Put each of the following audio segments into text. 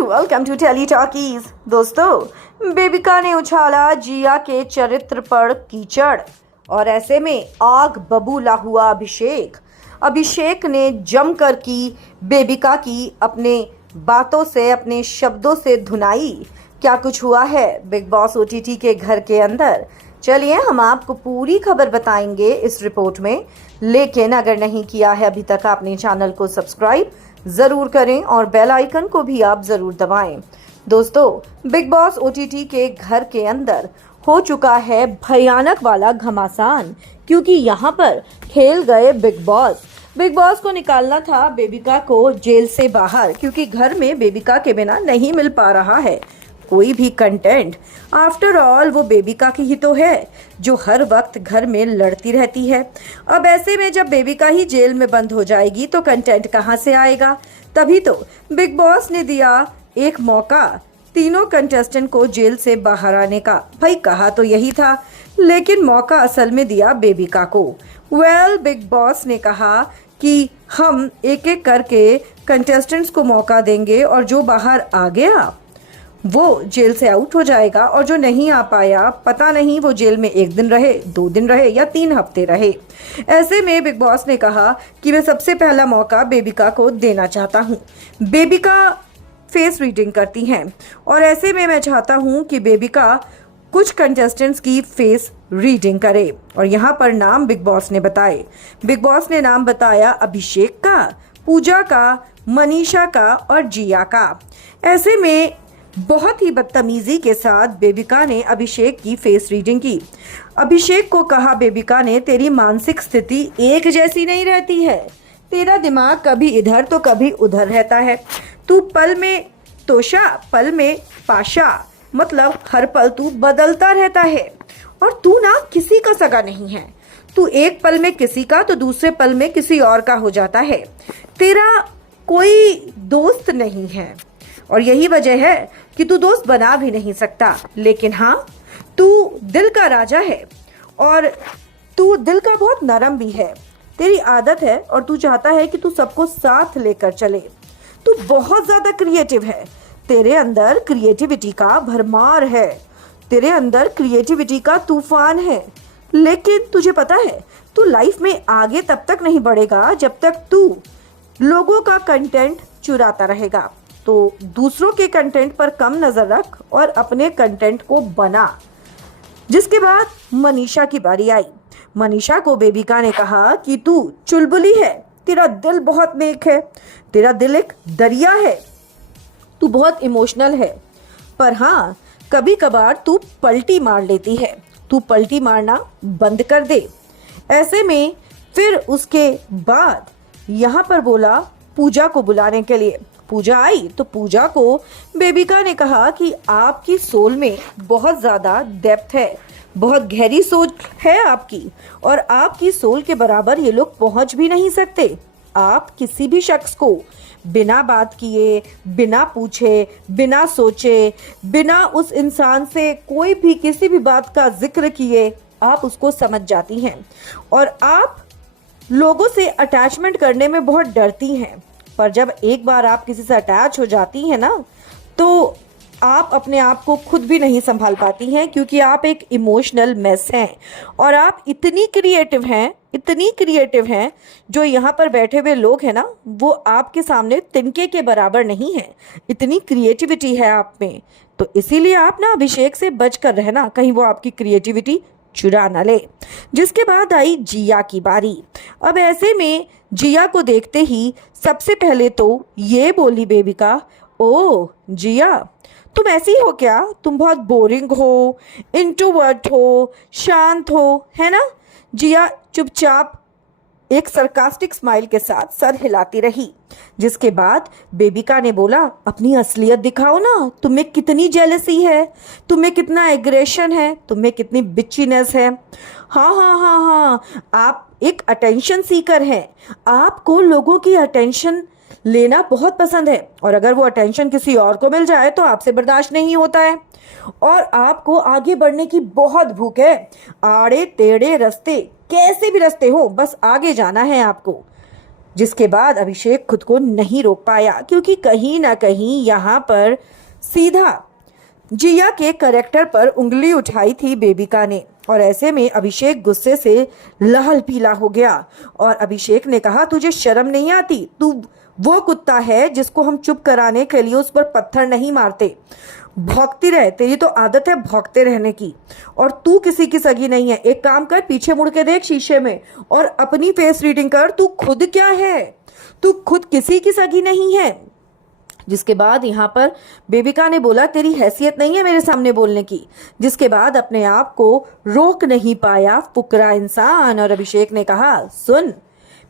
Welcome to tele talkies. दोस्तों, बेबिका ने उछाला जिया के चरित्र पर कीचड़ और ऐसे में आग बबूला हुआ अभिषेक ने जमकर की बेबिका की अपने बातों से, अपने शब्दों से धुनाई। क्या कुछ हुआ है बिग बॉस ओटीटी के घर के अंदर? चलिए हम आपको पूरी खबर बताएंगे इस रिपोर्ट में। लेकिन अगर नहीं किया है अभी तक आपने चैनल को सब्सक्राइब ज़रूर करें और बेल आइकन को भी आप ज़रूर दबाएं। दोस्तों, बिग बॉस ओटीटी के घर के अंदर हो चुका है भयानक वाला घमासान, क्योंकि यहाँ पर खेल गए बिग बॉस को निकालना था बेबिका को जेल से बाहर, क्योंकि घर में बेबिका के बिना नहीं मिल पा रहा है कोई भी कंटेंट। आफ्टर ऑल वो बेबिका की ही तो है जो हर वक्त घर में लड़ती रहती है। अब ऐसे में जब बेबिका ही जेल में बंद हो जाएगी तो कंटेंट कहाँ से आएगा? तभी तो बिग बॉस ने दिया एक मौका तीनों कंटेस्टेंट को जेल से बाहर आने का। भाई कहा तो यही था, लेकिन मौका असल में दिया बेबिका को। बिग बॉस ने कहा कि हम एक एक करके कंटेस्टेंट्स को मौका देंगे और जो बाहर आ गया वो जेल से आउट हो जाएगा, और जो नहीं आ पाया पता नहीं वो जेल में 1 दिन रहे, 2 दिन रहे या 3 हफ्ते रहे। ऐसे में बिग बॉस ने कहा कि मैं सबसे पहला मौका बेबिका को देना चाहता हूँ। बेबिका फेस रीडिंग करती हैं और ऐसे में मैं चाहता हूँ कि बेबिका कुछ कंटेस्टेंट्स की फेस रीडिंग करे, और यहाँ पर नाम बिग बॉस ने बताए। बिग बॉस ने नाम बताया अभिषेक का, पूजा का, मनीषा का और जिया का। ऐसे में बहुत ही बदतमीजी के साथ बेबिका ने अभिषेक की फेस रीडिंग की। अभिषेक को कहा बेबिका ने, तेरी मानसिक स्थिति एक जैसी नहीं रहती है, तेरा दिमाग कभी इधर तो कभी उधर रहता है। तू पल में तोशा पल में पाशा, मतलब हर पल तू बदलता रहता है, और तू ना किसी का सगा नहीं है। तू एक पल में किसी का तो दूसरे पल में किसी और का हो जाता है। तेरा कोई दोस्त नहीं है, और यही वजह है कि तू दोस्त बना भी नहीं सकता। लेकिन हाँ, तू दिल का राजा है और तू दिल का बहुत नरम भी है। तेरी आदत है और तू चाहता है कि तू सबको साथ लेकर चले। तू बहुत ज़्यादा क्रिएटिव है, तेरे अंदर क्रिएटिविटी का भरमार है, तेरे अंदर क्रिएटिविटी का तूफान है। लेकिन तुझे पता है तू लाइफ में आगे तब तक नहीं बढ़ेगा जब तक तू लोगों का कंटेंट चुराता रहेगा। तो दूसरों के कंटेंट पर कम नज़र रख और अपने कंटेंट को बना। जिसके बाद मनीषा की बारी आई। मनीषा को बेबिका ने कहा कि तू चुलबुली है, तेरा दिल बहुत नेक है, तेरा दिल एक दरिया है, तू बहुत इमोशनल है, पर हाँ कभी कभार तू पलटी मार लेती है। तू पलटी मारना बंद कर दे। ऐसे में फिर उसके बाद यहाँ पर बोला पूजा को बुलाने के लिए। पूजा आई तो पूजा को बेबिका ने कहा कि आपकी सोल में बहुत ज़्यादा डेप्थ है, बहुत गहरी सोच है आपकी, और आपकी सोल के बराबर ये लोग पहुंच भी नहीं सकते। आप किसी भी शख्स को बिना बात किए, बिना पूछे, बिना सोचे, बिना उस इंसान से कोई भी किसी भी बात का जिक्र किए आप उसको समझ जाती हैं, और आप लोगों से अटैचमेंट करने में बहुत डरती हैं। पर जब एक बार आप किसी से अटैच हो जाती हैं ना, तो आप अपने आप को खुद भी नहीं संभाल पाती हैं, क्योंकि आप एक इमोशनल मेस हैं, और आप इतनी क्रिएटिव हैं जो यहाँ पर बैठे हुए लोग हैं ना, वो आपके सामने तिनके के बराबर नहीं है। इतनी क्रिएटिविटी है आप में, तो इसीलिए आप ना अभिषेक से बच कर रहना, कहीं वो आपकी क्रिएटिविटी चुरा न ले। जिसके बाद आई जिया की बारी। अब ऐसे में जिया को देखते ही सबसे पहले तो ये बोली बेबिका, ओ जिया तुम ऐसी हो क्या? तुम बहुत बोरिंग हो, इंट्रोवर्ट हो, शांत हो, है ना? जिया चुपचाप एक सरकास्टिक स्माइल के साथ सर हिलाती रही। जिसके बाद बेबिका ने बोला, अपनी असलियत दिखाओ ना, तुम्हें कितनी जेलसी है, तुम्हें कितना एग्रेशन है, तुम्हें कितनी बिच्चीनेस है। हाँ, आप एक अटेंशन सीकर हैं, आपको लोगों की अटेंशन लेना बहुत पसंद है, और अगर वो अटेंशन किसी और को मिल जाए तो आपसे बर्दाश्त नहीं होता है, और आपको आगे बढ़ने की बहुत भूख है। आड़े टेढ़े रास्ते, कैसे भी रास्ते हो, बस आगे जाना है आपको। जिसके बाद अभिषेक खुद को नहीं रोक पाया, क्योंकि कहीं ना कहीं यहाँ पर सीधा जिया के करेक्टर पर उंगली उठाई थी बेबिका ने। और ऐसे में अभिषेक गुस्से से लाल पीला हो गया और अभिषेक ने कहा, तुझे शर्म नहीं आती? तू वो कुत्ता है जिसको हम चुप कराने के लिए उस पर पत्थर नहीं मारते। भौंकती रहे, तेरी तो आदत है भौंकते रहने की। और तू किसी की सगी नहीं है। एक काम कर, पीछे मुड़ के देख शीशे में और अपनी फेस रीडिंग कर। तू खुद क्या है? तू खुद किसी की सगी नहीं है। जिसके बाद यहाँ पर बेबिका ने बोला, तेरी हैसियत नहीं है मेरे सामने बोलने की। जिसके बाद अपने आप को रोक नहीं पाया फुकरा इंसान और अभिषेक ने कहा, सुन,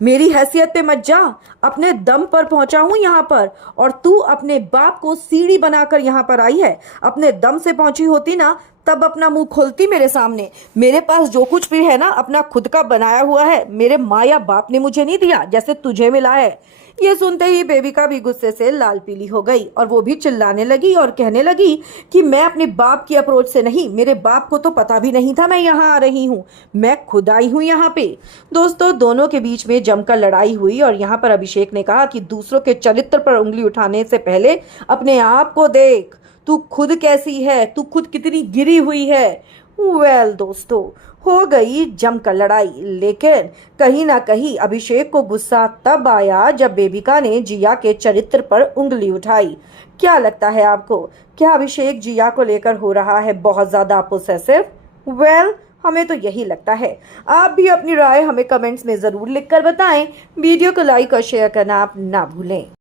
मेरी हैसियत पे मत जा, अपने दम पर पहुंचा हूं यहाँ पर और तू अपने बाप को सीढ़ी बनाकर यहाँ पर आई है। अपने दम से पहुंची होती ना तब अपना मुंह खोलती मेरे सामने। मेरे पास जो कुछ भी है ना अपना खुद का बनाया हुआ है, मेरे माँ या बाप ने मुझे नहीं दिया जैसे तुझे मिला है। ये सुनते ही बेबिका भी गुस्से से लाल पीली हो गई और वो भी चिल्लाने लगी और कहने लगी कि मैं अपने बाप की अप्रोच से नहीं, मेरे बाप को तो पता भी नहीं था मैं यहाँ आ रही हूँ, मैं खुद आई हूँ यहाँ पे। दोस्तों, दोनों के बीच में जमकर लड़ाई हुई और यहाँ पर अभिषेक ने कहा कि दूसरों के चरित्र पर उंगली उठाने से पहले अपने आप को देख, तू खुद कैसी है, तू खुद कितनी गिरी हुई है। दोस्तों, हो गई जमकर लड़ाई, लेकिन कहीं ना कहीं अभिषेक को गुस्सा तब आया जब बेबिका ने जिया के चरित्र पर उंगली उठाई। क्या लगता है आपको, क्या अभिषेक जिया को लेकर हो रहा है बहुत ज्यादा पोसेसिव? हमें तो यही लगता है। आप भी अपनी राय हमें कमेंट्स में जरूर लिखकर बताएं। वीडियो को लाइक और शेयर करना आप ना भूलें।